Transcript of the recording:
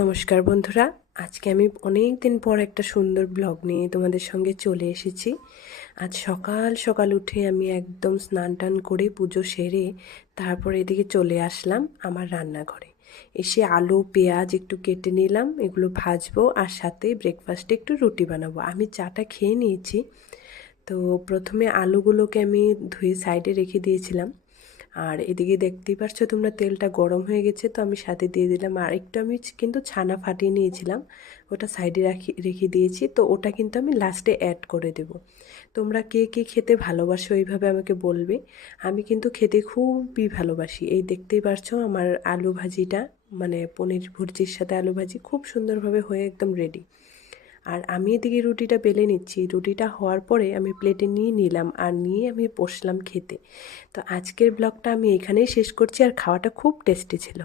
নমস্কার বন্ধুরা, আজকে আমি অনেক দিন পর একটা সুন্দর ব্লগ নিয়ে তোমাদের সঙ্গে চলে এসেছি। আজ সকাল সকাল উঠে আমি একদম স্নান টান করে পুজো সেরে তারপর এদিকে চলে আসলাম আমার রান্নাঘরে। এসে আলু পেঁয়াজ একটু কেটে নিলাম, এগুলো ভাজবো আর সাথে ব্রেকফাস্টে একটু রুটি বানাবো। আমি চাটা খেয়ে নিয়েছি। তো প্রথমে আলুগুলোকে আমি ধুয়ে সাইডে রেখে দিয়েছিলাম, আর এদিকে দেখতেই পারছো তোমরা তেলটা গরম হয়ে গেছে, তো আমি সাথে দিয়ে দিলাম আর একটু আমি কিন্তু ছানা ফাটিয়ে নিয়েছিলাম, ওটা সাইডে রেখে দিয়েছি। তো ওটা কিন্তু আমি লাস্টে অ্যাড করে দেব। তোমরা কে কে খেতে ভালোবাসো এইভাবে আমাকে বলবে। আমি কিন্তু খেতে খুবই ভালোবাসি। এই দেখতেই পারছো আমার আলু ভাজিটা, মানে পনির ভুর্জির সাথে আলু ভাজি খুব সুন্দরভাবে হয়ে একদম রেডি। আর আমি এদিকে রুটিটা বেলে নিচ্ছি। রুটিটা হওয়ার পরে আমি প্লেটে নিয়ে নিলাম আর নিয়ে আমি বসলাম খেতে। তো আজকের ব্লগটা আমি এখানেই শেষ করছি, আর খাওয়াটা খুব টেস্টি ছিল।